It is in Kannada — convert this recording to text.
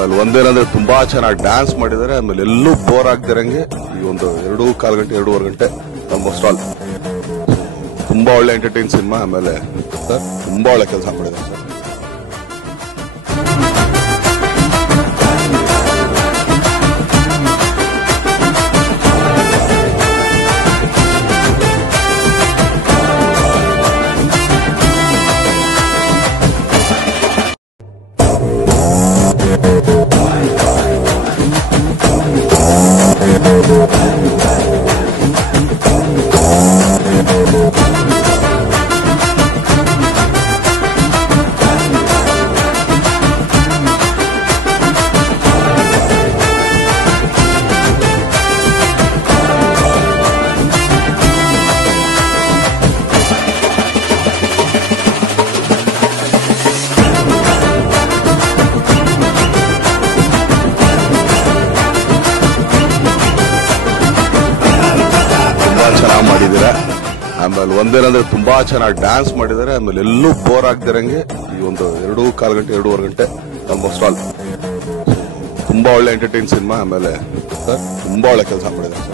ಆಮೇಲೆ ಒಂದೇನಂದ್ರೆ ತುಂಬಾ ಚೆನ್ನಾಗಿ ಡ್ಯಾನ್ಸ್ ಮಾಡಿದ್ದಾರೆ. ಆಮೇಲೆ ಎಲ್ಲೂ ಬೋರ್ ಆಗದಿರಂಗೆ ಈ ಒಂದು 2.25 ಗಂಟೆ 2.5 ಗಂಟೆ ಆಲ್ಮೋಸ್ಟ್ ಆಲ್ ತುಂಬಾ ಒಳ್ಳೆ ಎಂಟರ್ಟೈನ್ ಸಿನಿಮಾ. ಆಮೇಲೆ ಸರ್ ತುಂಬಾ ಒಳ್ಳೆ ಕೆಲಸ ಮಾಡಿದ್ದಾರೆ ಸರ್. ಚೆನ್ನಾಗಿ ಮಾಡಿದ್ದೀರಾ. ಆಮೇಲೆ ಒಂದೇನಂದ್ರೆ ತುಂಬಾ ಚೆನ್ನಾಗಿ ಡ್ಯಾನ್ಸ್ ಮಾಡಿದ್ದಾರೆ. ಆಮೇಲೆ ಎಲ್ಲೂ ಬೋರ್ ಆಗದಿರಂಗೆ ಈ ಒಂದು 2.25 ಗಂಟೆ 2.5 ಗಂಟೆ ಆಲ್ಮೋಸ್ಟ್ ಆಲ್ ತುಂಬಾ ಒಳ್ಳೆ ಎಂಟರ್ಟೈನ್ ಸಿನಿಮಾ. ಆಮೇಲೆ ಸರ್ ತುಂಬಾ ಒಳ್ಳೆ ಕೆಲಸ ಮಾಡಿದ್ದಾರೆ.